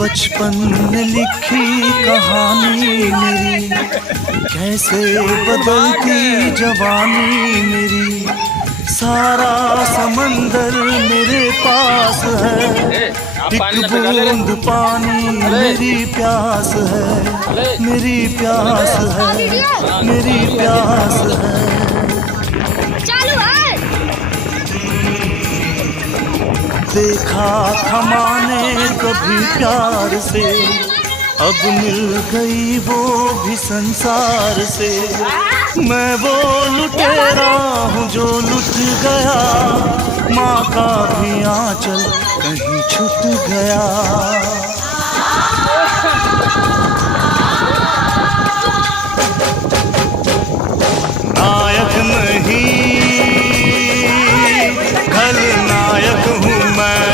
बचपन में लिखी कहानी मेरी, कैसे बदलती जवानी मेरी। सारा समंदर मेरे पास है, एक बूंद पानी मेरी प्यास है, मेरी प्यास है, मेरी प्यास है। देखा था माने कभी प्यार से, अब मिल गई वो भी संसार से। मैं वो लुटेरा हूँ जो लुट गया, माँ का भी आंचल कहीं छूट गया। नायक नहीं खलनायक हूँ मैं।